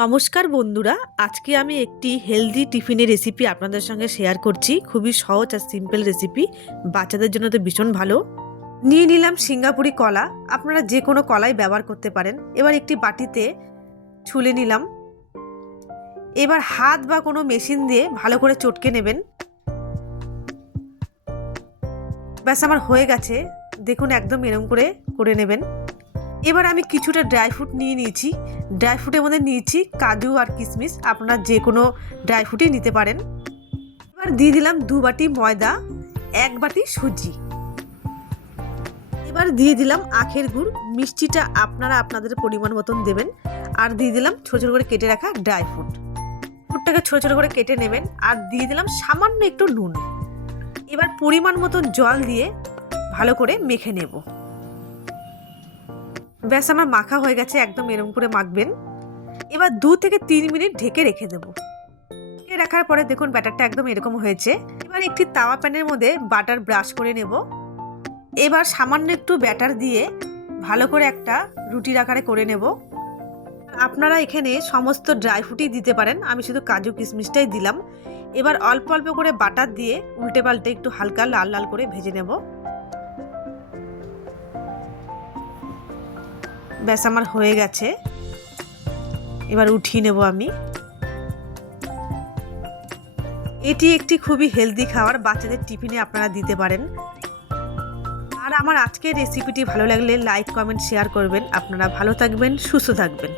নমস্কার বন্ধুরা, আজকে আমি একটি হেলদি টিফিনের রেসিপি আপনাদের সঙ্গে শেয়ার করছি। খুবই সহজ আর সিম্পল রেসিপি বাচ্চাদের জন্য তো ভীষণ ভালো। নিয়ে নিলাম সিঙ্গাপুরি কলা। আপনারা যে কোনো কলাই ব্যবহার করতে পারেন। এবার একটি বাটিতে ছুলে নিলাম। এবার হাত বা কোনো মেশিন দিয়ে ভালো করে চটকে নেবেন। ব্যাস, আমার হয়ে গেছে। দেখুন, একদম এরম করে করে নেবেন। এবার আমি কিছুটা ড্রাই ফ্রুট নিয়ে নিয়েছি। ড্রাই ফ্রুটের মধ্যে নিয়েছি কাজু আর কিশমিশ আপনারা যে কোনো ড্রাই ফ্রুটই নিতে পারেন। এবার দিয়ে দিলাম দু বাটি ময়দা, এক বাটি সুজি। এবার দিয়ে দিলাম আখের গুড়। মিষ্টিটা আপনারা আপনাদের পরিমাণ মতন দেবেন। আর দিয়ে দিলাম ছোটো ছোটো করে কেটে রাখা ড্রাই ফ্রুট ফ্রুটটাকে ছোটো ছোটো করে কেটে নেবেন। আর দিয়ে দিলাম সামান্য একটু নুন। এবার পরিমাণ মতন জল দিয়ে ভালো করে মেখে নেব। ব্যাস, আমার মাখা হয়ে গেছে, একদম এরম করে মাখবেন। এবার দু থেকে তিন মিনিট ঢেকে রেখে দেবো। ঢেকে রাখার পরে দেখুন, ব্যাটারটা একদম এরকম হয়েছে। এবার একটি তাওয়া প্যানের মধ্যে বাটার ব্রাশ করে নেব। এবার সামান্য একটু ব্যাটার দিয়ে ভালো করে একটা রুটির আকারে করে নেব। আপনারা এখানে সমস্ত ড্রাই ফ্রুটই দিতে পারেন। আমি শুধু কাজু কিশমিশটাই দিলাম। এবার অল্প অল্প করে বাটার দিয়ে উল্টে পাল্টে একটু হালকা লাল লাল করে ভেজে নেব। ব্যাস আমার হয়ে গেছে। এবার উঠিয়ে নেব আমি। এটি একটি খুবই হেলদি খাবার বাচ্চাদের টিফিনে আপনারা দিতে পারেন। আর আমার আজকের রেসিপিটি ভালো লাগলে লাইক কমেন্ট শেয়ার করবেন। আপনারা ভালো থাকবেন, সুস্থ থাকবেন।